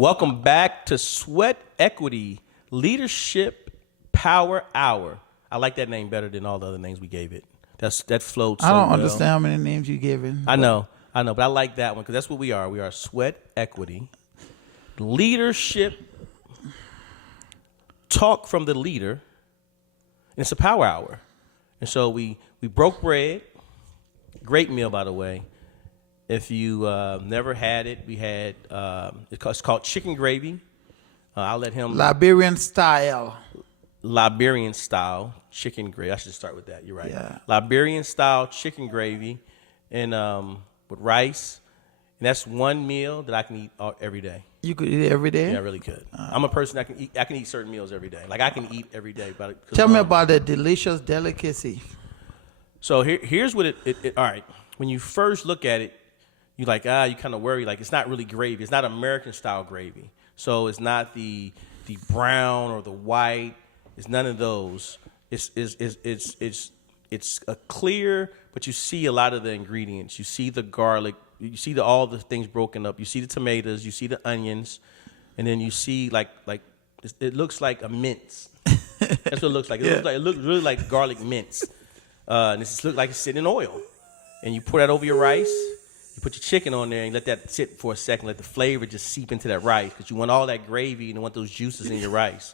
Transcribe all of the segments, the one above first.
Welcome back to Sweat Equity Leadership Power Hour. I like that name better than all the other names we gave it. That flowed so I don't well. understand how many names you gave it. I know, but I like that one because that's what we are. We are Sweat Equity Leadership Talk from the Leader, and it's a power hour. And so we broke bread. Great meal, by the way. If you never had it, we had it's called chicken gravy. I'll let him Liberian style. Liberian style chicken gravy. I should start with that. You're right. Yeah. Liberian style chicken gravy, and with rice, and that's one meal that I can eat every day. You could eat it every day? Yeah, I really could. I'm a person that can eat. I can eat certain meals every day. Like I can eat every day. Tell me about the delicious delicacy. So here's what it. All right, when you first look at it, you like you kind of worry like it's not really gravy. It's not American style gravy. So it's not the brown or the white. It's none of those. It's a clear, but you see a lot of the ingredients. You see the garlic. You see all the things broken up. You see the tomatoes. You see the onions, and then you see like it looks like a mince. That's what it looks like. It looks really like garlic mince. And it just looks like it's sitting in oil. And you pour that over your rice. You put your chicken on there and let that sit for a second. Let the flavor just seep into that rice because you want all that gravy and you want those juices in your rice.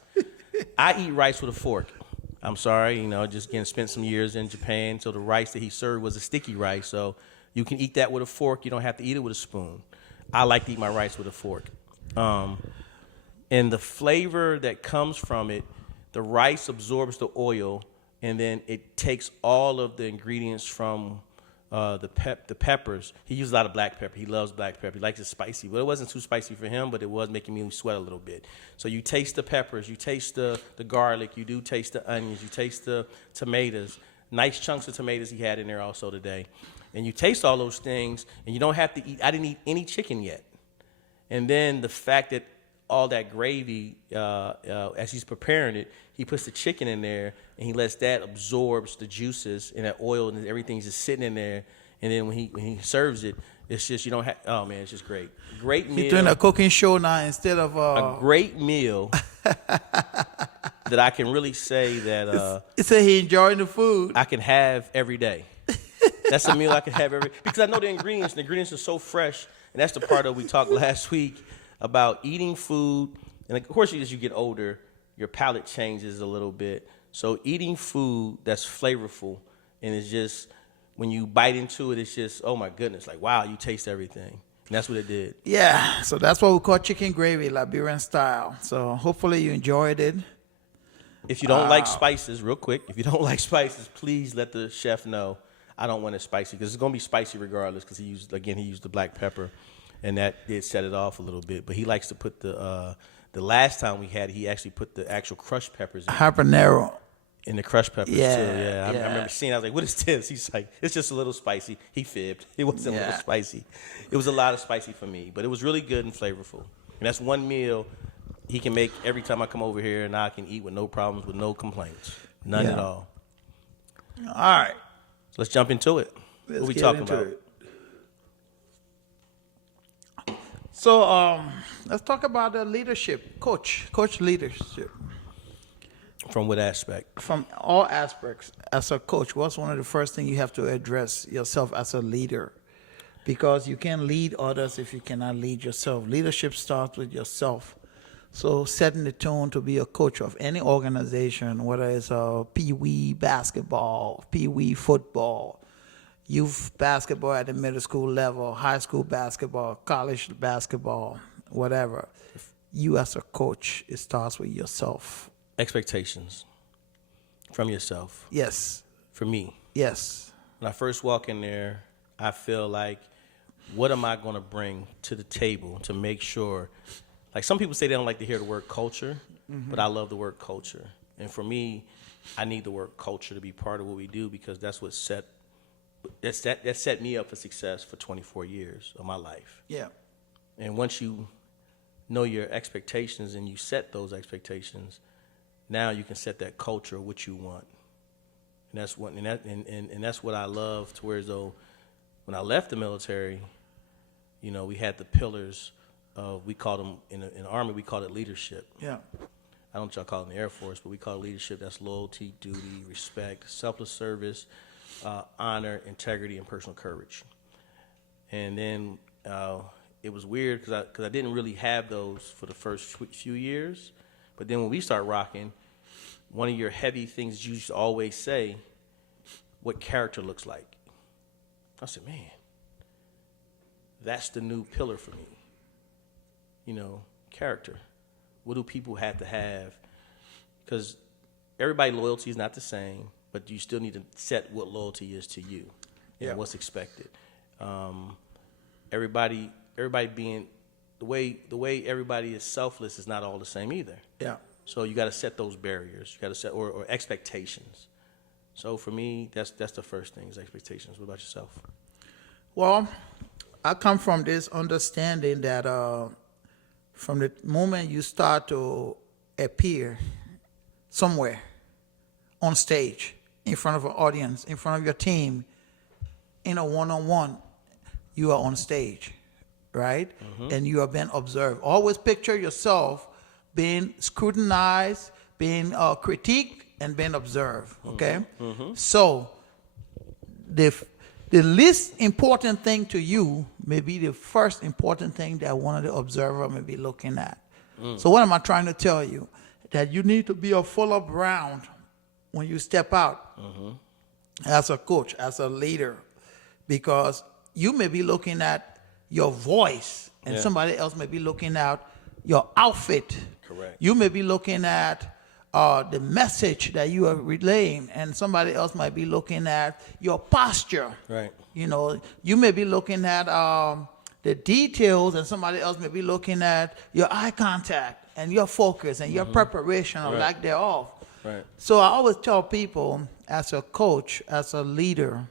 I eat rice with a fork. I'm sorry, just spent some years in Japan. So the rice that he served was a sticky rice. So you can eat that with a fork. You don't have to eat it with a spoon. I like to eat my rice with a fork. And the flavor that comes from it, the rice absorbs the oil, and then it takes all of the ingredients from the peppers. He uses a lot of black pepper. He loves black pepper. He likes it spicy. But it wasn't too spicy for him, but it was making me sweat a little bit. So you taste the peppers. You taste the garlic. You do taste the onions. You taste the tomatoes. Nice chunks of tomatoes he had in there also today. And you taste all those things, and you don't have to eat. I didn't eat any chicken yet. And then the fact that all that gravy, as he's preparing it, he puts the chicken in there, and he lets that absorbs the juices and that oil, and everything's just sitting in there. And then when he serves it, it's just you don't have. Oh man, it's just great. Great meal. He's doing a cooking show now instead of a great meal that I can really say that it's a he enjoying the food. I can have every day. That's a meal I can have because I know the ingredients. The ingredients are so fresh, and that's the part that we talked last week about eating food. And of course, as you get older, your palate changes a little bit. So eating food that's flavorful, and it's just when you bite into it, it's just oh my goodness, like wow, you taste everything. And that's what it did. Yeah, so that's what we call chicken gravy, Liberian style. So hopefully you enjoyed it. If you don't like spices, real quick, if you don't like spices, please let the chef know. I don't want it spicy because it's going to be spicy regardless because he used the black pepper, and that did set it off a little bit. But he likes to put the last time we had it, he actually put the actual crushed peppers habanero in the crushed peppers too. Yeah. I yeah. remember seeing. I was like, "What is this?" He's like, "It's just a little spicy." He fibbed. It wasn't a little spicy. It was a lot of spicy for me, but it was really good and flavorful. And that's one meal he can make every time I come over here, and I can eat with no problems, with no complaints, none at all. All right. Let's jump into it. What are we talking about? So let's talk about the leadership, coach leadership. From what aspect? From all aspects. As a coach, what's one of the first things you have to address yourself as a leader? Because you can't lead others if you cannot lead yourself. Leadership starts with yourself. So setting the tone to be a coach of any organization, whether it's a pee-wee basketball, pee-wee football, youth basketball at the middle school level, high school basketball, college basketball, whatever. You as a coach, it starts with yourself. Expectations from yourself. Yes. For me. Yes. When I first walk in there, I feel like, what am I going to bring to the table to make sure? Like some people say they don't like to hear the word culture, but I love the word culture. And for me, I need the word culture to be part of what we do because that's what set me up for success for 24 years of my life. Yeah. And once you know your expectations and you set those expectations, now you can set that culture of what you want. And that's what and that's what I love to where as though when I left the military, we had the pillars we call them in the Army, we call it leadership. Yeah. I don't know what y'all call it in the Air Force, but we call it leadership. That's loyalty, duty, respect, selfless service, honor, integrity, and personal courage. And then it was weird because I didn't really have those for the first few years. But then when we start rocking, one of your heavy things you used to always say, what character looks like. I said, man, that's the new pillar for me. You know, character. What do people have to have? Because everybody's loyalty is not the same, but you still need to set what loyalty is to you and what's expected. Everybody being the way everybody is selfless is not all the same either. Yeah. So you got to set those barriers. You got to set or expectations. So for me, that's the first thing is expectations. What about yourself? Well, I come from this understanding that from the moment you start to appear somewhere on stage, in front of an audience, in front of your team, in a one-on-one, you are on stage, right? And you are being observed. Always picture yourself being scrutinized, being critiqued, and being observed, okay? So the least important thing to you may be the first important thing that one of the observer may be looking at. So what am I trying to tell you? That you need to be a full up round when you step out as a coach, as a leader, because you may be looking at your voice and somebody else may be looking at your outfit. Correct. You may be looking at the message that you are relaying, and somebody else might be looking at your posture. Right. You know, you may be looking at the details, and somebody else may be looking at your eye contact and your focus and your preparation or lack thereof. Right. So I always tell people, as a coach, as a leader,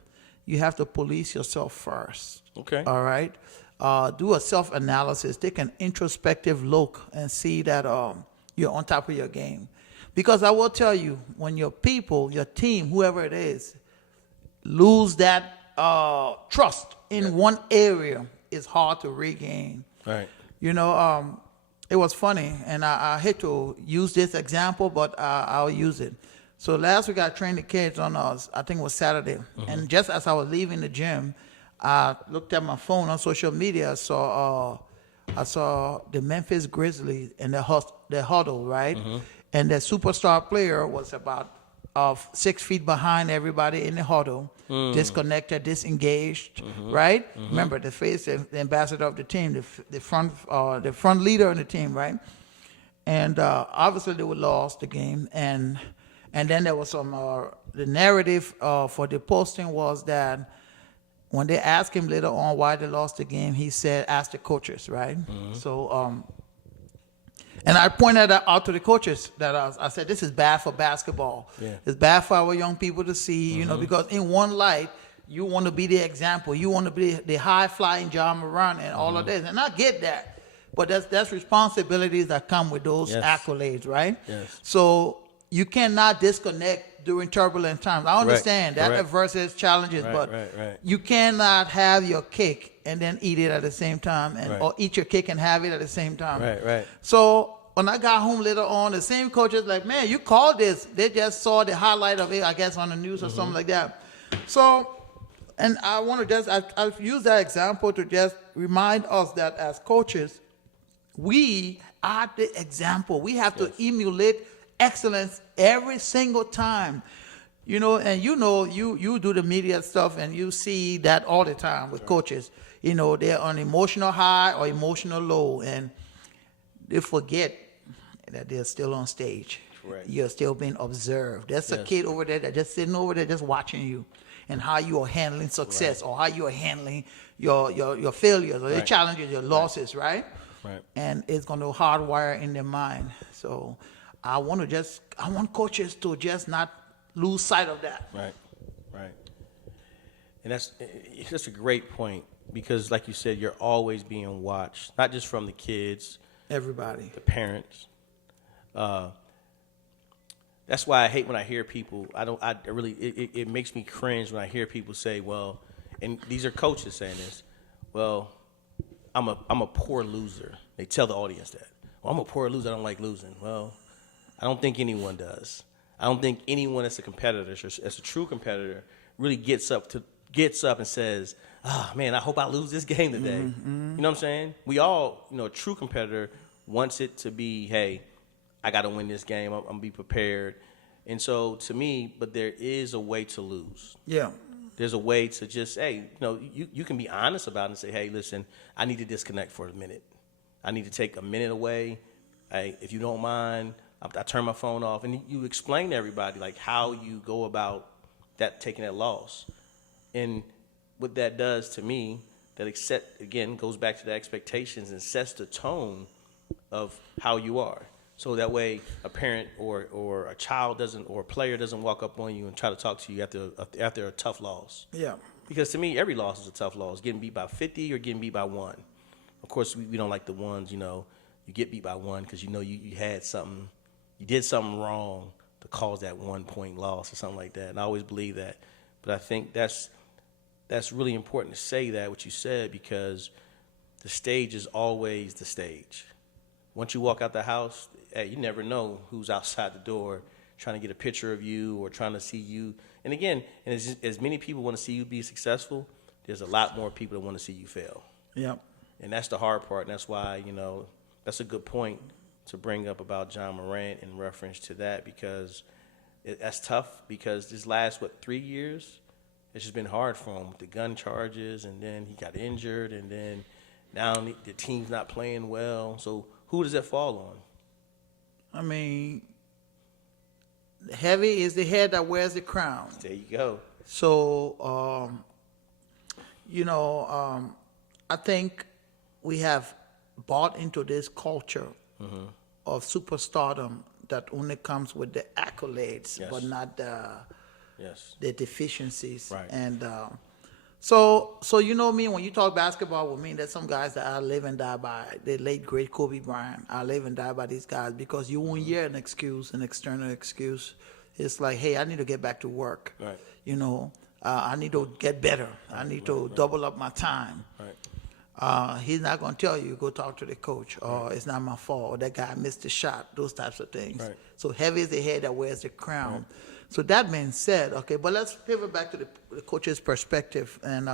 you have to police yourself first. Okay. All right? Do a self-analysis. Take an introspective look and see that you're on top of your game. Because I will tell you, when your people, your team, whoever it is, lose that trust in one area, it's hard to regain. Right. You know, it was funny, and I hate to use this example, but I'll use it. So last week I trained the kids on I think it was Saturday, and just as I was leaving the gym, I looked at my phone on social media. I saw the Memphis Grizzlies in the huddle, right? And the superstar player was about 6 feet behind everybody in the huddle, disconnected, disengaged, right? Remember, the face, the ambassador of the team, the front leader in the team, right? And obviously they were lost the game, and then there was some the narrative for the posting was that when they asked him later on why they lost the game, he said, "Ask the coaches," right? So. And I pointed that out to the coaches that I said, this is bad for basketball. Yeah. It's bad for our young people to see, you know, because in one light, you want to be the example. You want to be the high-flying John Moran and all of this. And I get that. But that's responsibilities that come with those accolades, right? Yes. So you cannot disconnect during turbulent times. I understand that adversity challenges, but you cannot have your cake and then eat it at the same time, and or eat your cake and have it at the same time. Right. So when I got home later on, the same coaches like, man, you called this. They just saw the highlight of it, I guess, on the news or something like that. So, and I want to I've used that example to just remind us that as coaches, we are the example. We have to emulate excellence every single time. You know, and you do the media stuff and you see that all the time with coaches. You know, they're on emotional high or emotional low, and they forget that they're still on stage. Right. You're still being observed. There's a kid over there that just sitting over there just watching you and how you are handling success or how you are handling your failures or your challenges, your losses, right? Right. And it's going to hardwire in their mind. So I want coaches to just not lose sight of that. Right. And that's a great point because, like you said, you're always being watched, not just from the kids, everybody, the parents. That's why I hate when I hear people. It makes me cringe when I hear people say, "Well," and these are coaches saying this. Well, I'm a poor loser. They tell the audience that. Well, I'm a poor loser. I don't like losing. Well, I don't think anyone does. I don't think anyone that's a competitor, as a true competitor, really gets up and says, "Ah, man, I hope I lose this game today." You know what I'm saying? We all, a true competitor wants it to be, hey, I got to win this game. I'm gonna be prepared. And so, to me, but there is a way to lose. Yeah. There's a way to just, hey, you can be honest about it and say, hey, listen, I need to disconnect for a minute. I need to take a minute away. Hey, if you don't mind, I turn my phone off. And you explain to everybody, like, how you go about taking that loss. And what that does to me, again, goes back to the expectations and sets the tone of how you are. So that way a parent or a child or a player doesn't walk up on you and try to talk to you after a tough loss. Yeah. Because to me, every loss is a tough loss. Getting beat by 50 or getting beat by 1. Of course, we don't like the ones, you get beat by 1 because you had something, you did something wrong to cause that 1-point loss or something like that. And I always believe that. But I think that's really important to say that, what you said, because the stage is always the stage. Once you walk out the house, hey, you never know who's outside the door trying to get a picture of you or trying to see you. And again, as many people want to see you be successful, there's a lot more people that want to see you fail. Yeah. And that's the hard part. And that's why, that's a good point to bring up about John Morant in reference to that, because that's tough, because this last, 3 years, it's just been hard for him with the gun charges, and then he got injured, and then now the team's not playing well. So who does that fall on? I mean, heavy is the head that wears the crown. There you go. So, I think we have bought into this culture of superstardom that only comes with the accolades, Yes. but not the deficiencies. Right. And so me, when you talk basketball with me, there's some guys that I live and die by. The late great Kobe Bryant. I live and die by these guys, because you won't hear an external excuse. It's like, hey, I need to get back to work. Right. I need to get better. I need to double up my time. Right. He's not going to tell you, go talk to the coach, or it's not my fault, or that guy missed the shot, those types of things. Right. So heavy is the head that wears the crown. Right. So that being said, okay, but let's pivot back to the coach's perspective. And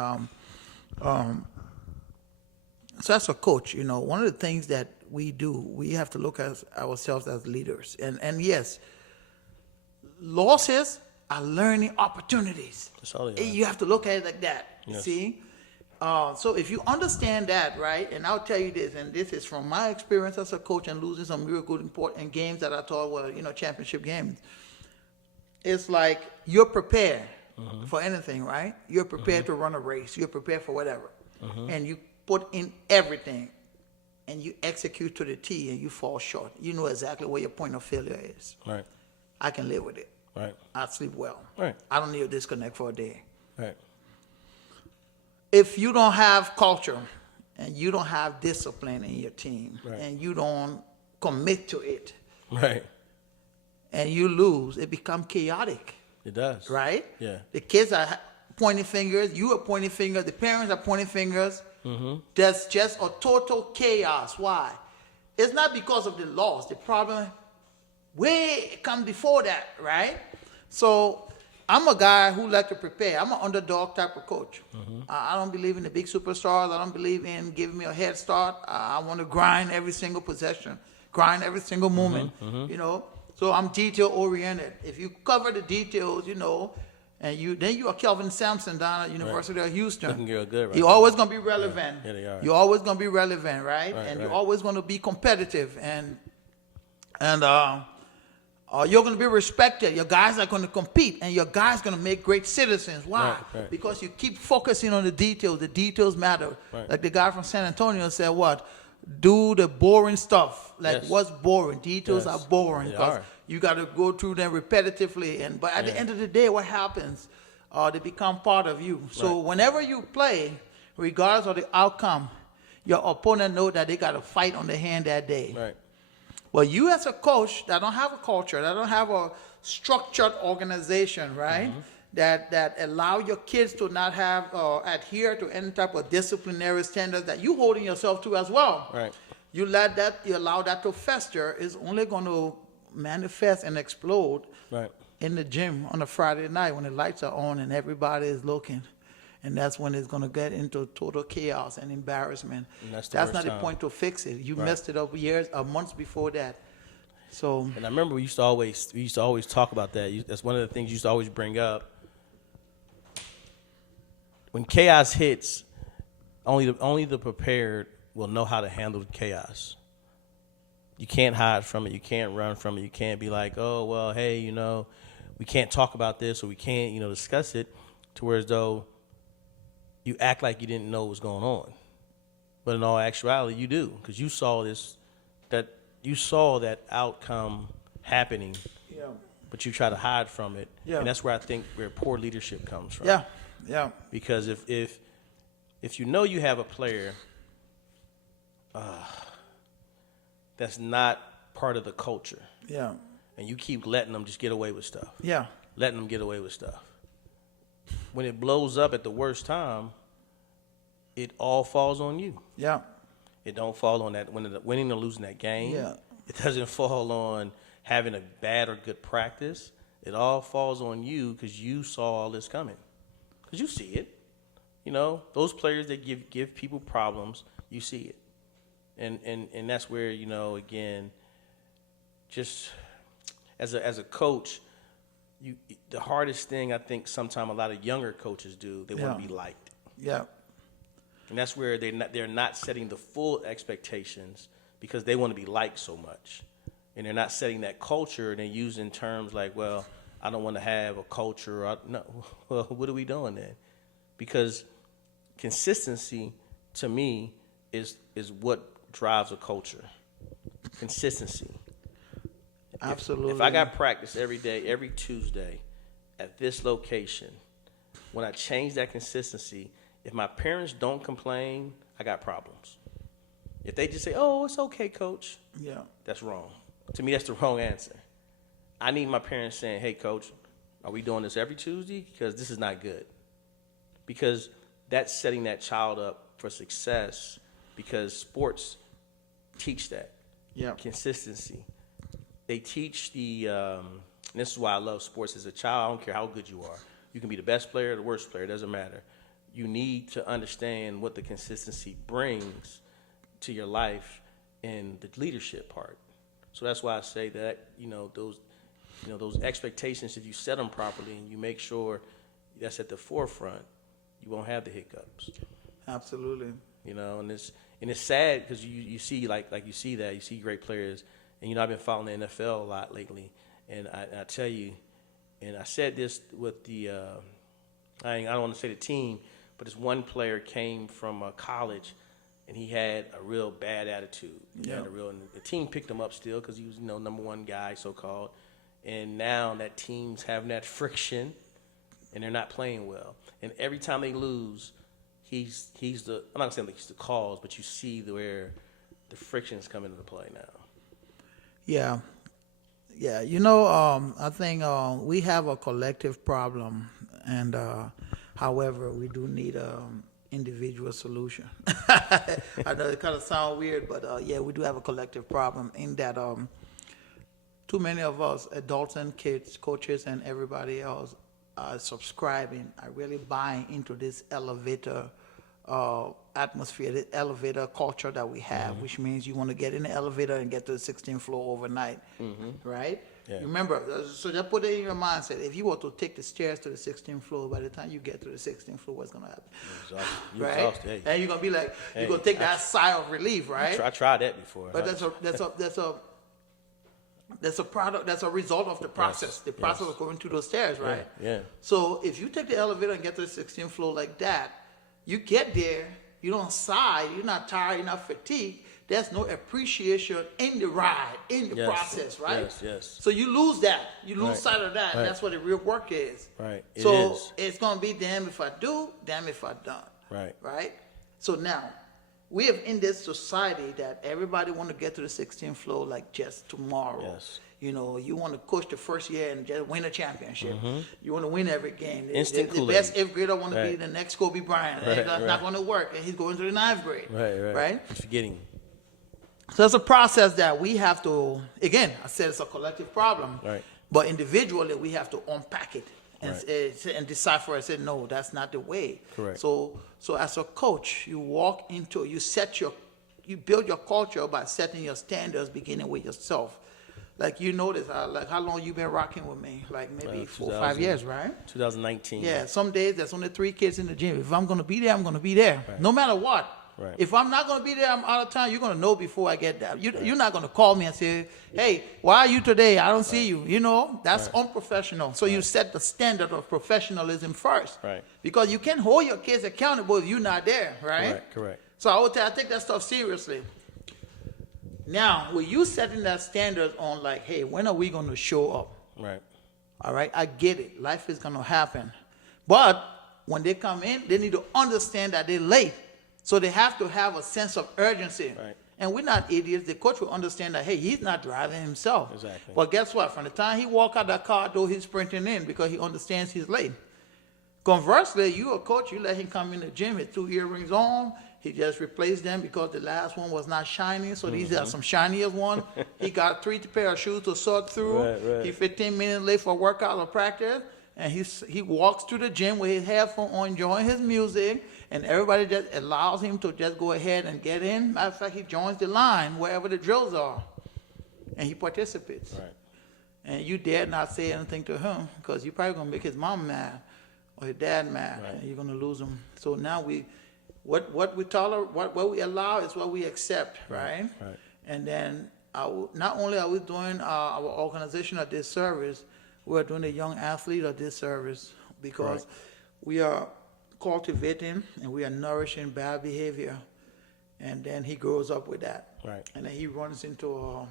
so as a coach, one of the things that we do, we have to look at ourselves as leaders. And yes, losses are learning opportunities. That's all they are. You have to look at it like that, Yes. see? So if you understand that, right, and I'll tell you this, and this is from my experience as a coach and losing some real good important games that I thought were, championship games. It's like you're prepared for anything, right? You're prepared to run a race. You're prepared for whatever. And you put in everything, and you execute to the T, and you fall short. You know exactly where your point of failure is. Right. I can live with it. Right. I sleep well. Right. I don't need a disconnect for a day. Right. If you don't have culture and you don't have discipline in your team, Right. and you don't commit to it, Right. and you lose, it becomes chaotic, It does. right? Yeah. The kids are pointing fingers, you are pointing fingers, the parents are pointing fingers. There's just a total chaos. Why? It's not because of the loss. The problem way come before that, right? So I'm a guy who like to prepare. I'm an underdog type of coach. I don't believe in the big superstars. I don't believe in giving me a head start. I want to grind every single possession, grind every single moment, So I'm detail oriented. If you cover the details, and then you are Kelvin Sampson down at University of Houston. Looking real good right You're now. always going to be relevant. Yeah, they are. You're always going to be relevant, right? Right, And you're right. always going to be competitive, and you're going to be respected. Your guys are going to compete, and your guys are going to make great citizens. Why? Right. Because you keep focusing on the details. The details matter. Right. Like the guy from San Antonio said, what? Do the boring stuff. Like, Yes. what's boring? Details Yes. are boring They because are. you got to go through them repetitively. But at the end of the day, what happens? They become part of you. So Right. whenever you play, regardless of the outcome, your opponent know that they got to fight on the hand that day. Right. Well, you as a coach that don't have a culture, that don't have a structured organization, right? that allow your kids to not have adhere to any type of disciplinary standards that you holding yourself to as well. Right. You allow that to fester, is only going to manifest and explode Right. in the gym on a Friday night when the lights are on and everybody is looking. And that's when it's going to get into total chaos and embarrassment. And that's not worst the time. point to fix it. You Right. messed it up months before that. So And I remember we used to always talk about that. That's one of the things you used to always bring up. When chaos hits, only the prepared will know how to handle chaos. You can't hide from it. You can't run from it. You can't be like, oh, well, hey, we can't talk about this or we can't, discuss it, to where as though you act like you didn't know what was going on. But in all actuality, you do, because you saw that outcome happening, yeah, but you try to hide from it. Yeah. And that's where I think where poor leadership comes from. yeah, Because if you know you have a player that's not part of the culture, yeah, and you keep letting them just get away with stuff, yeah, when it blows up at the worst time, it all falls on you. yeah, It don't fall on that winning or losing that game. Yeah. It doesn't fall on having a bad or good practice. It all falls on you because you saw all this coming. Because you see it. Those players that give people problems, you see it. And that's where, again, just as a coach, the hardest thing I think sometimes a lot of younger coaches do, they want to be liked. yeah, And that's where they're not setting the full expectations because they want to be liked so much. And they're not setting that culture, and they're using terms like, well, I don't want to have a culture. No, well, what are we doing then? Because consistency, to me, is what drives a culture. Consistency. absolutely. If I got practice every day, every Tuesday, at this location, when I change that consistency, if my parents don't complain, I got problems. If they just say, oh, it's okay, coach, yeah, that's wrong. To me, that's the wrong answer. I need my parents saying, hey, coach, are we doing this every Tuesday? Because this is not good. Because that's setting that child up for success, because sports teach that. yeah, Consistency. They teach and this is why I love sports as a child. I don't care how good you are. You can be the best player or the worst player. It doesn't matter. You need to understand what the consistency brings to your life in the leadership part. So that's why I say that, those expectations, if you set them properly and you make sure that's at the forefront, you won't have the hiccups. absolutely. And it's sad because you see you see great players, and I've been following the NFL a lot lately, and I tell you, and I said this with the I don't want to say the team, but this one player came from college, and he had a real bad attitude. Yeah. And the team picked him up still because he was number one guy, so called, and now that team's having that friction, and they're not playing well, and every time they lose. He's the, I'm not saying he's the cause, but you see where the frictions come into play now. Yeah. Yeah. I think we have a collective problem, and however, we do need an individual solution. I know it kind of sounds weird, but we do have a collective problem in that too many of us, adults and kids, coaches, and everybody else, are subscribing, are really buying into this elevator atmosphere, the elevator culture that we have, which means you want to get in the elevator and get to the 16th floor overnight, right? Yeah. Remember, so just put it in your mindset. If you were to take the stairs to the 16th floor, by the time you get to the 16th floor, what's going to happen? You're right? exhausted. Hey. And you're going to be like, Hey, you're going to take that sigh of relief, right? I tried that before. But that's a product. That's a result of the process. The process of going through those stairs, right? Yeah. So if you take the elevator and get to the 16th floor like that, you get there. You don't sigh. You're not tired. You're not fatigued. There's no appreciation in the ride, in the process, right? Yes. So you lose that. You lose Right. sight of that. Right. And that's what the real work is. Right. It So is. it's gonna be damn if I do, damn if I don't. Right. Right. So now we have in this society that everybody want to get to the 16th floor like just tomorrow. Yes. You know, you want to coach the first year and just win a championship. You want to win every game. Instant The Kool-Aid. best 8th grader want to be Right. the next Kobe Bryant. Right, That's not going to work. And he's going to the 9th grade. Right? You're forgetting. So it's a process that we have to, again, I said it's a collective problem. Right. But individually, we have to unpack it and, Right. and decipher and say, no, that's not the way. Correct. So as a coach, you build your culture by setting your standards, beginning with yourself. Like you notice, like how long you been rocking with me? Like maybe 4 or 5 years, right? 2019. Yeah, some days there's only 3 kids in the gym. If I'm gonna be there, I'm gonna be there, no matter what. Right. If I'm not gonna be there, I'm out of town. You're gonna know before I get there. You're not gonna call me and say, "Hey, why are you today? I don't see you." You know, that's unprofessional. So you set the standard of professionalism first, Right. Because you can't hold your kids accountable if you're not there, right? Correct. So I take that stuff seriously. Now, with you setting that standard on, like, hey, when are we gonna show up? Right. All right, I get it. Life is going to happen. But when they come in, they need to understand that they're late. So they have to have a sense of urgency. Right. And we're not idiots. The coach will understand that, hey, he's not driving himself. Exactly. But guess what? From the time he walk out that car door, he's sprinting in because he understands he's late. Conversely, you a coach, you let him come in the gym, his 2 earrings on. He just replaced them because the last one was not shining. So these are some shinier one. He got 3 pair of shoes to sort through. Right. He 15 minutes late for workout or practice. And he walks to the gym with his headphone on, enjoying his music. And everybody just allows him to just go ahead and get in. Matter of fact, he joins the line wherever the drills are. And he participates. Right. And you dare not say anything to him because you're probably going to make his mom mad or his dad mad. Right. And you're going to lose him. So now what we tolerate, what we allow is what we accept, right? Right. And then not only are we doing our organization a disservice, we're doing the young athlete a disservice because we are cultivating and we are nourishing bad behavior, and then he grows up with that, Right. and then he runs into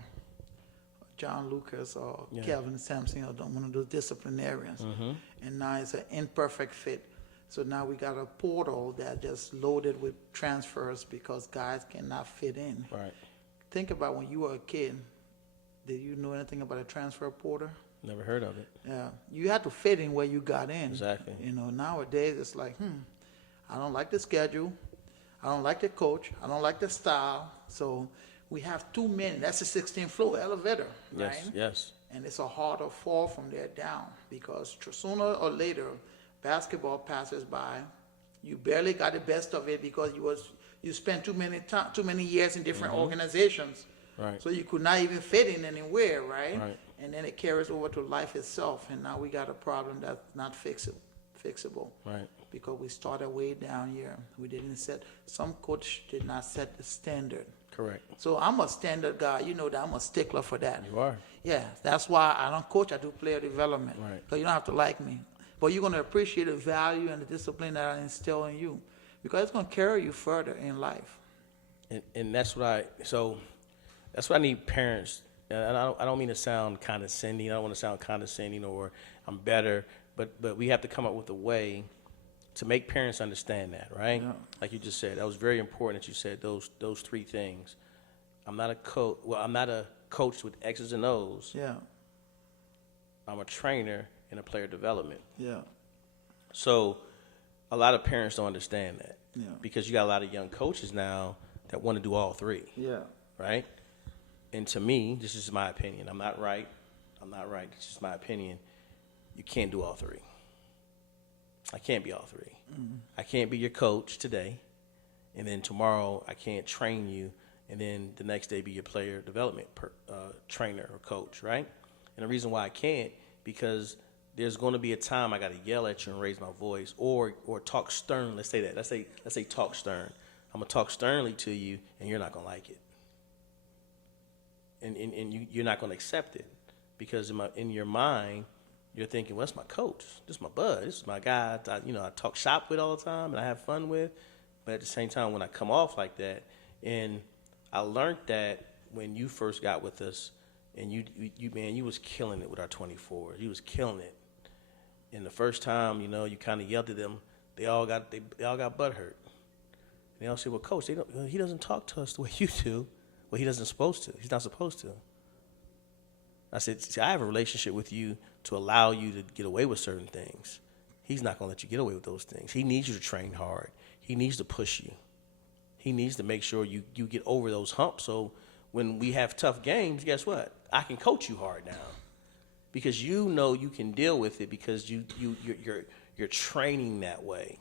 John Lucas or Yeah. Kelvin Sampson or one of those disciplinarians, and now it's an imperfect fit. So now we got a portal that just loaded with transfers because guys cannot fit in. Right. Think about when you were a kid. Did you know anything about a transfer portal? Never heard of it. Yeah, you had to fit in where you got in. Exactly. You know, nowadays it's like, I don't like the schedule, I don't like the coach, I don't like the style. So we have too many. That's a 16th floor elevator, right? Yes. And it's a harder fall from there down because sooner or later, basketball passes by. You barely got the best of it because you spent too many years in different organizations. Right. So you could not even fit in anywhere, right? Right. And then it carries over to life itself, and now we got a problem that's not fixable. Right. Because we started way down here. We didn't set. Some coach did not set the standard. Correct. So I'm a standard guy. You know that I'm a stickler for that. You are. Yeah, that's why I don't coach. I do player development. Right. So you don't have to like me, but you're gonna appreciate the value and the discipline that I instill in you, because it's gonna carry you further in life. And that's what that's what I need parents. And I don't mean to sound condescending. I don't want to sound condescending or I'm better, but we have to come up with a way to make parents understand that, right? Yeah. Like you just said, that was very important that you said those 3 things. I'm not a coach. Well, I'm not a coach with X's and O's. Yeah, I'm a trainer in a player development. yeah, So a lot of parents don't understand that Yeah. because you got a lot of young coaches now that want to do all 3. yeah, Right? And to me, this is my opinion. I'm not right. This is my opinion. You can't do all 3. I can't be all 3. I can't be your coach today, and then tomorrow I can't train you, and then the next day be your player development trainer or coach, right? And the reason why I can't, because there's going to be a time I got to yell at you and raise my voice, or talk stern. Let's say that. Let's say talk stern. I'm gonna talk sternly to you, and you're not gonna like it. And you're not going to accept it because in your mind, you're thinking, well, that's my coach. This is my bud. This is my guy I talk shop with all the time and I have fun with. But at the same time, when I come off like that, and I learned that when you first got with us and you was killing it with our 24. You was killing it. And the first time, you kind of yelled at them, they all got butt hurt. And they all said, well, coach, he doesn't talk to us the way you do. Well, he doesn't supposed to. He's not supposed to. I said, see, I have a relationship with you to allow you to get away with certain things. He's not going to let you get away with those things. He needs you to train hard. He needs to push you. He needs to make sure you get over those humps. So when we have tough games, guess what? I can coach you hard now because you know you can deal with it because you're training that way.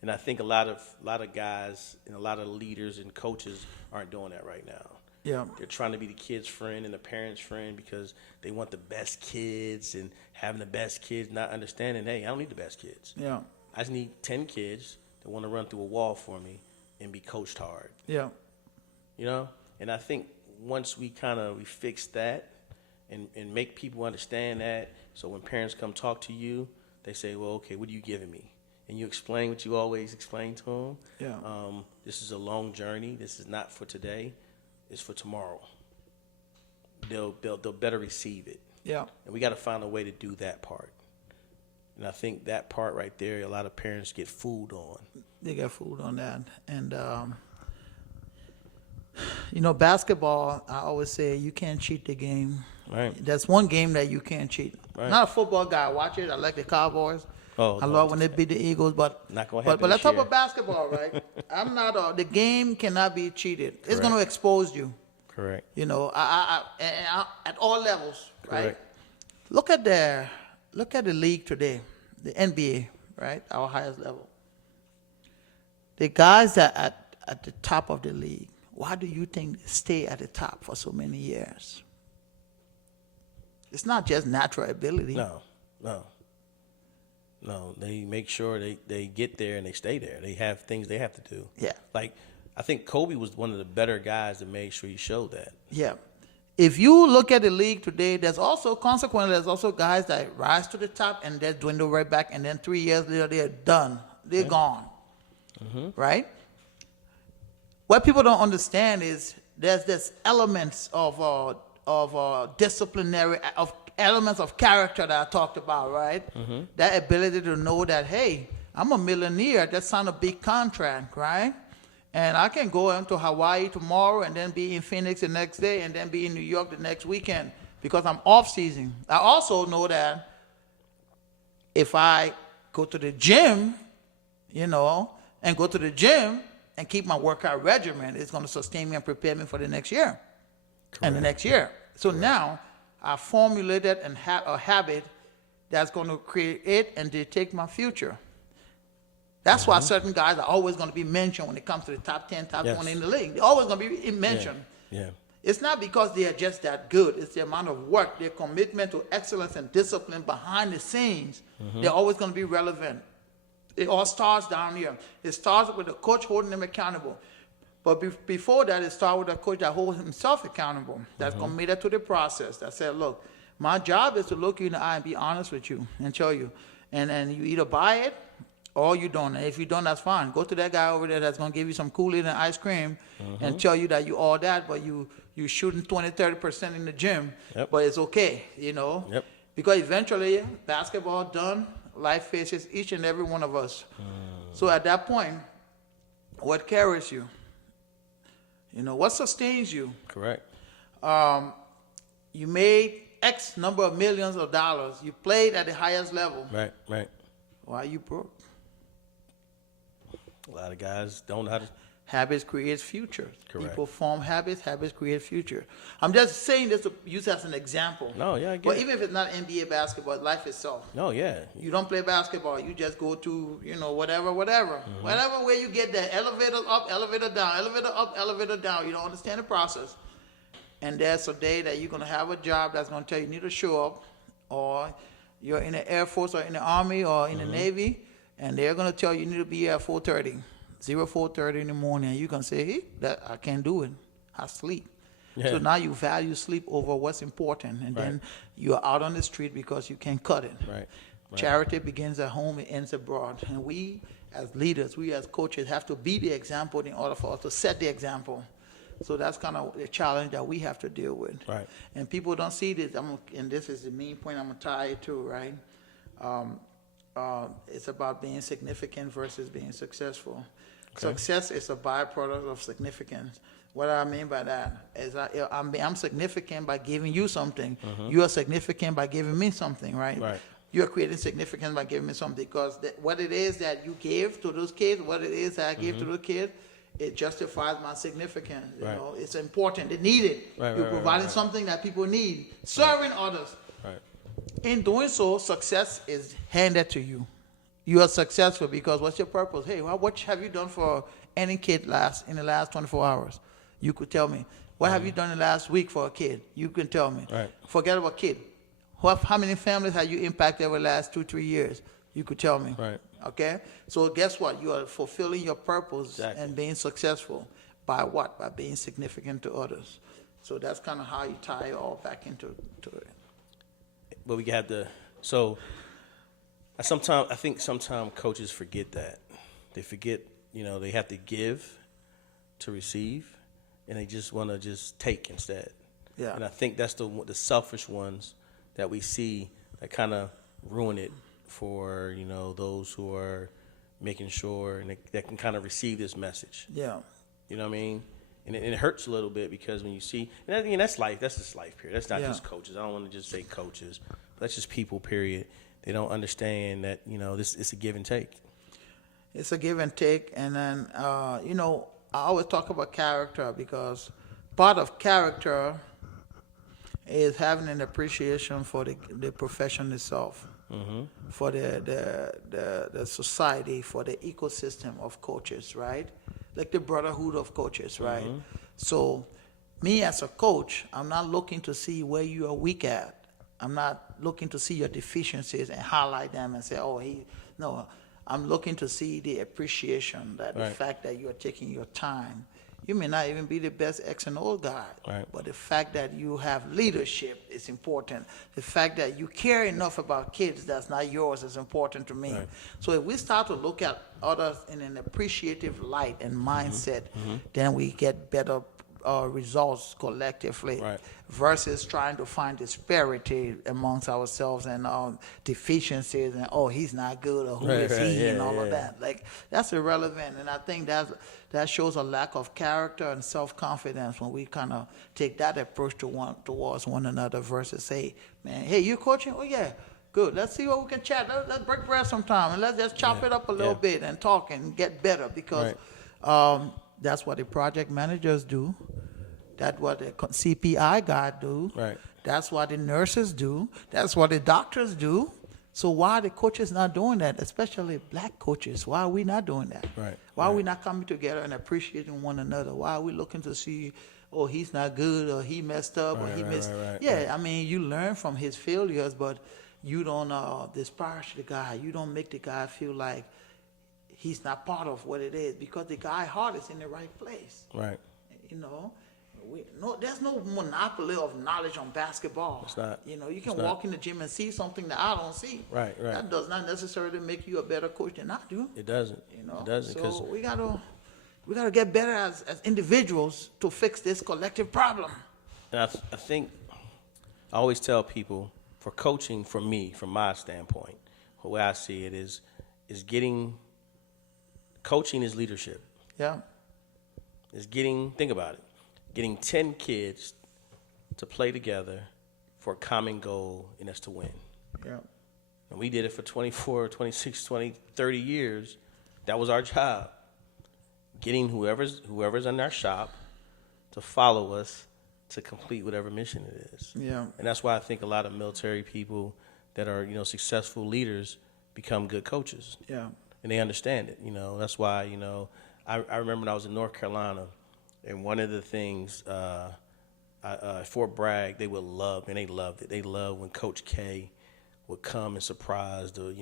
And I think a lot of guys and a lot of leaders and coaches aren't doing that right now. Yeah. They're trying to be the kid's friend and the parent's friend because they want the best kids and having the best kids, not understanding, hey, I don't need the best kids. Yeah. I just need 10 kids that want to run through a wall for me and be coached hard. Yeah. You know? And I think once we fix that and make people understand that, so when parents come talk to you, they say, well, okay, what are you giving me? And you explain what you always explain to them. Yeah. This is a long journey. This is not for today. It's for tomorrow. They'll better receive it. Yeah. And we got to find a way to do that part. And I think that part right there, a lot of parents get fooled on. They get fooled on that. And, basketball, I always say you can't cheat the game. Right. That's one game that you can't cheat. Right. Not a football guy. Watch it. I like the Cowboys. Oh, I love when they beat the Eagles, but not gonna happen but let's this talk year. about basketball, right? I'm not. The game cannot be cheated. It's Correct. going to expose you. Correct. I at all levels, right? Correct. Look at the league today, the NBA, right? Our highest level. The guys that at the top of the league, why do you think they stay at the top for so many years? It's not just natural ability. No, they make sure they get there and they stay there. They have things they have to do. Yeah. Like, I think Kobe was one of the better guys that made sure he showed that. Yeah. If you look at the league today, there's also guys that rise to the top and they dwindle right back, and then 3 years later they're done. They're gone. Mm-hmm. Right? What people don't understand is there's this elements of disciplinary, of elements of character that I talked about, right? Mm-hmm. That ability to know that, hey, I'm a millionaire. That signed a big contract, right? And I can go into Hawaii tomorrow and then be in Phoenix the next day and then be in New York the next weekend because I'm off season. I also know that if I go to the gym, and keep my workout regimen, it's going to sustain me and prepare me for the next year. Correct. And the next year. So now I formulated and a habit that's going to create and dictate my future. That's why certain guys are always going to be mentioned when it comes to the top 10, top 20 in the league. They're always going to be mentioned. Yeah. It's not because they are just that good. It's the amount of work, their commitment to excellence and discipline behind the scenes. Mm-hmm. They're always going to be relevant. It all starts down here. It starts with the coach holding them accountable. But before that, it starts with a coach that holds himself accountable, that's committed to the process, that said, look, my job is to look you in the eye and be honest with you and show you. And you either buy it or you don't. And if you don't, that's fine. Go to that guy over there that's going to give you some Kool-Aid and ice cream and tell you that you all that, but you shooting 20, 30% in the gym, but it's okay, Yep. Because eventually, basketball done, life faces each and every one of us. So at that point, what carries you? What sustains you? Correct. You made X number of millions of dollars. You played at the highest level. Right. Why are you broke? A lot of guys don't know how to. Habits creates future. Correct. People form habits create future. I'm just saying this to use as an example. No, yeah, I get But it. even if it's not NBA basketball, life itself. No, yeah. You don't play basketball. You just go to, whatever. Whatever way you get there. Elevator up, elevator down, elevator up, elevator down. You don't understand the process. And there's a day that you're going to have a job that's going to tell you need to show up, or you're in the Air Force or in the Army or in the Navy, and they're going to tell you need to be here at 4:30, 4:30 in the morning. And you can say, hey, that I can't do it. I sleep. Yeah. So now you value sleep over what's important, and then you're out on the street because you can't cut it. Right. Charity begins at home, it ends abroad. And we as leaders, we as coaches have to be the example in order for us to set the example. So that's kind of a challenge that we have to deal with. Right. And people don't see this, and this is the main point I'm going to tie it to, right? It's about being significant versus being successful. Okay. Success is a byproduct of significance. What I mean by that is I'm significant by giving you something. You are significant by giving me something, right? Right. You are creating significance by giving me something because what it is that you give to those kids, what it is that I give to those kids, it justifies my significance. You Right. know, it's important. They need it. Right, You're right, providing right. something that people need. Serving others. Right. In doing so, success is handed to you. You are successful because what's your purpose? Hey, well, what have you done for any kid in the last 24 hours? You could tell me. What have you done in the last week for a kid? You can tell me. Right. Forget about kid. How many families have you impacted over the last 2-3 years? You could tell me. Right. Okay? So guess what? You are fulfilling your purpose Exactly. and being successful. By what? By being significant to others. So that's kind of how you tie it all back into it. But we have to. So I think sometimes coaches forget that. They forget, they have to give to receive, and they just want to just take instead. Yeah. And I think that's the selfish ones that we see that kind of ruin it for those who are making sure and that can kind of receive this message. Yeah. You know what I mean? And it hurts a little bit because when you see, and that's life. That's just life, period. That's not Yeah. just coaches. I don't want to just say coaches, but that's just people, period. They don't understand that this it's a give and take. It's a give and take, and then I always talk about character because part of character is having an appreciation for the profession itself, for the society, for the ecosystem of coaches, right? Like the brotherhood of coaches, right? So, me as a coach, I'm not looking to see where you are weak at. I'm not looking to see your deficiencies and highlight them and say, no. I'm looking to see the appreciation, that the Right. fact that you are taking your time. You may not even be the best X and O guy, Right. but the fact that you have leadership is important. The fact that you care enough about kids that's not yours is important to me. Right. So if we start to look at others in an appreciative light and mindset, then we get better results collectively Right. versus trying to find disparity amongst ourselves and deficiencies and he's not good or who Right, is right, he yeah, and all of yeah. that. Like that's irrelevant, and I think that shows a lack of character and self-confidence when we kind of take that approach towards one another versus say, man, hey, you coaching? Oh yeah. Good. Let's see what we can chat. Let's break bread sometime and let's just chop it up a little bit and talk and get better because that's what the project managers do. That's what the CPI guy do. Right. That's what the nurses do. That's what the doctors do. So why are the coaches not doing that, especially black coaches? Why are we not doing that? Right. Why are we not coming together and appreciating one another? Why are we looking to see, he's not good or he messed up or he missed? Right. I mean, you learn from his failures, but you don't disparage the guy. You don't make the guy feel like he's not part of what it is because the guy's heart is in the right place. Right. There's no monopoly of knowledge on basketball. It's not. You can walk in the gym and see something that I don't see. Right. That does not necessarily make you a better coach than I do. It doesn't. It doesn't. So we gotta get better as individuals to fix this collective problem. And I think I always tell people, for coaching, for me, from my standpoint, the way I see it is coaching is leadership. Yeah. Think about it, getting 10 kids to play together for a common goal, and that's to win. Yeah. And we did it for 24, 26, 20, 30 years. That was our job. Getting whoever's in our shop to follow us to complete whatever mission it is. Yeah. And that's why I think a lot of military people that are, successful leaders become good coaches. Yeah. And they understand it. That's why, I remember when I was in North Carolina, and one of the things, Fort Bragg, they would love, and they loved it. They loved when Coach K would come and surprise the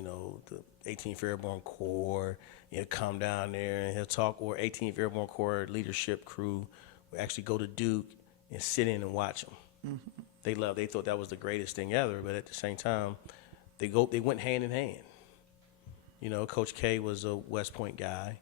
18th Airborne Corps. He'll come down there and he'll talk, or 18th Airborne Corps leadership crew would actually go to Duke and sit in and watch them. Mm-hmm. They thought that was the greatest thing ever, but at the same time, they went hand in hand. Coach K was a West Point guy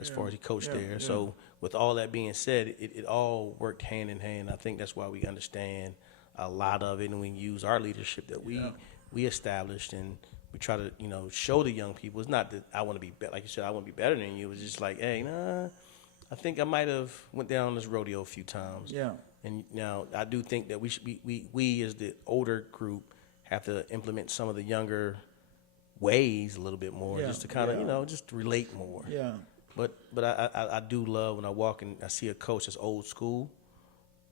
as far as he coached there. Yeah. So with all that being said, it all worked hand in hand. I think that's why we understand a lot of it, and we use our leadership that we established, and we try to show the young people. It's not that I want to be like you said, I want to be better than you. It's just like, hey, nah, I think I might have went down this rodeo a few times. Yeah. And now I do think that we as the older group have to implement some of the younger ways a little bit more, Yeah, just to kind of yeah. just relate more. Yeah. But I do love when I walk and I see a coach that's old school,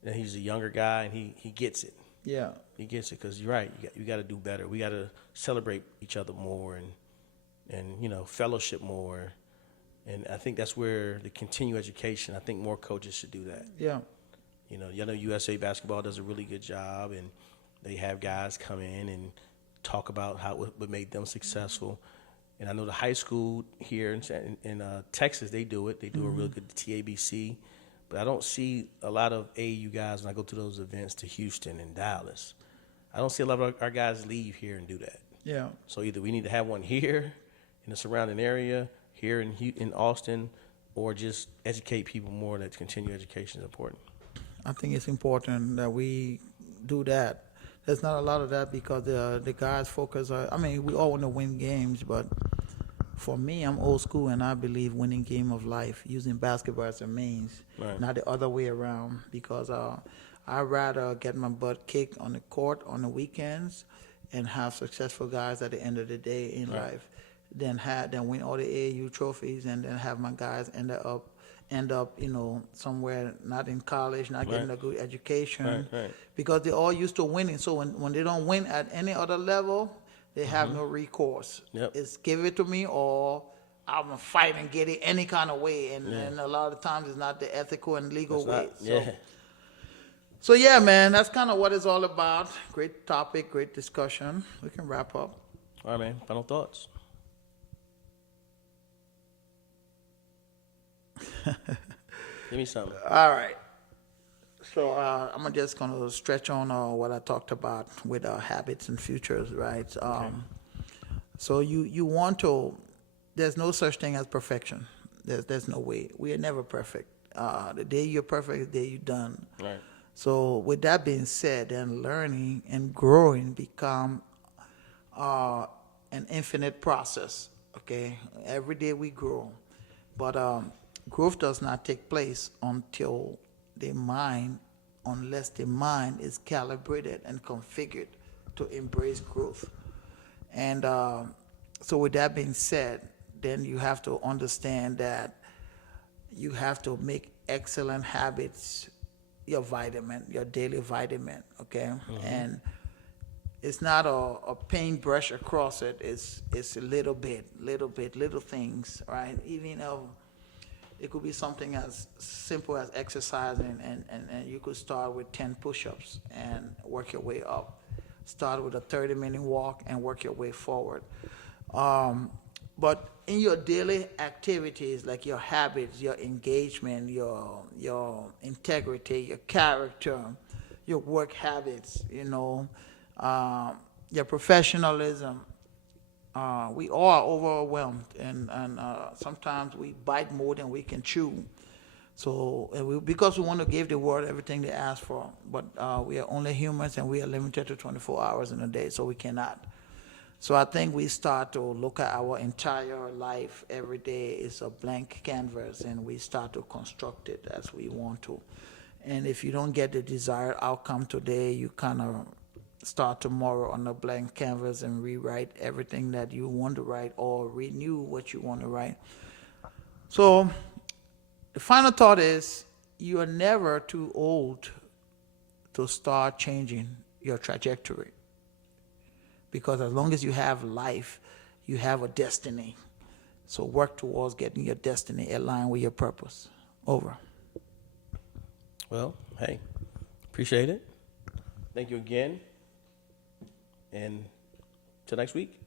and he's a younger guy and he gets it. Yeah. He gets it, because you're right. You got to do better. We got to celebrate each other more and fellowship more. And I think that's where the continued education. I think more coaches should do that. Yeah. USA Basketball does a really good job, and they have guys come in and talk about what made them successful. And I know the high school here in Texas, they do it. They do a really good TABC. But I don't see a lot of AAU guys when I go to those events to Houston and Dallas. I don't see a lot of our guys leave here and do that. Yeah. So either we need to have one here in the surrounding area, here in Austin, or just educate people more that continuing education is important. I think it's important that we do that. There's not a lot of that because the guys focus on, I mean, we all want to win games, but for me, I'm old school, and I believe winning game of life, using basketball as a means, Right. not the other way around, because I'd rather get my butt kicked on the court on the weekends and have successful guys at the end of the day in Right. life than win all the AAU trophies and then have my guys end up somewhere not in college, not getting Right. a good education, Right. because they're all used to winning. So when they don't win at any other level, they have no recourse. Yep. It's give it to me, or I'm gonna fight and get it any kind of way. And a lot of times it's not the ethical and legal way. So yeah, man, that's kind of what it's all about. Great topic, great discussion. We can wrap up. All right, man. Final thoughts. Give me something. All right. So I'm just going to stretch on what I talked about with habits and futures, right? So you want to, there's no such thing as perfection. There's no way. We are never perfect. The day you're perfect, the day you're done. Right. So with that being said, then learning and growing become an infinite process, okay? Every day we grow. But growth does not take place unless the mind is calibrated and configured to embrace growth. And so with that being said, then you have to understand that you have to make excellent habits your vitamin, your daily vitamin, okay? And it's not a paintbrush across it. It's a little things, right? Even it could be something as simple as exercising, and you could start with 10 push-ups and work your way up. Start with a 30-minute walk and work your way forward. But in your daily activities, like your habits, your engagement, your integrity, your character, your work habits, your professionalism, we all are overwhelmed, and sometimes we bite more than we can chew. So because we want to give the world everything they ask for, but we are only humans and we are limited to 24 hours in a day, so we cannot. So I think we start to look at our entire life. Every day is a blank canvas, and we start to construct it as we want to. And if you don't get the desired outcome today, you kind of start tomorrow on a blank canvas and rewrite everything that you want to write, or renew what you want to write. So the final thought is, you are never too old to start changing your trajectory. Because as long as you have life, you have a destiny. So work towards getting your destiny aligned with your purpose. Over. Well, hey, appreciate it. Thank you again. And till next week.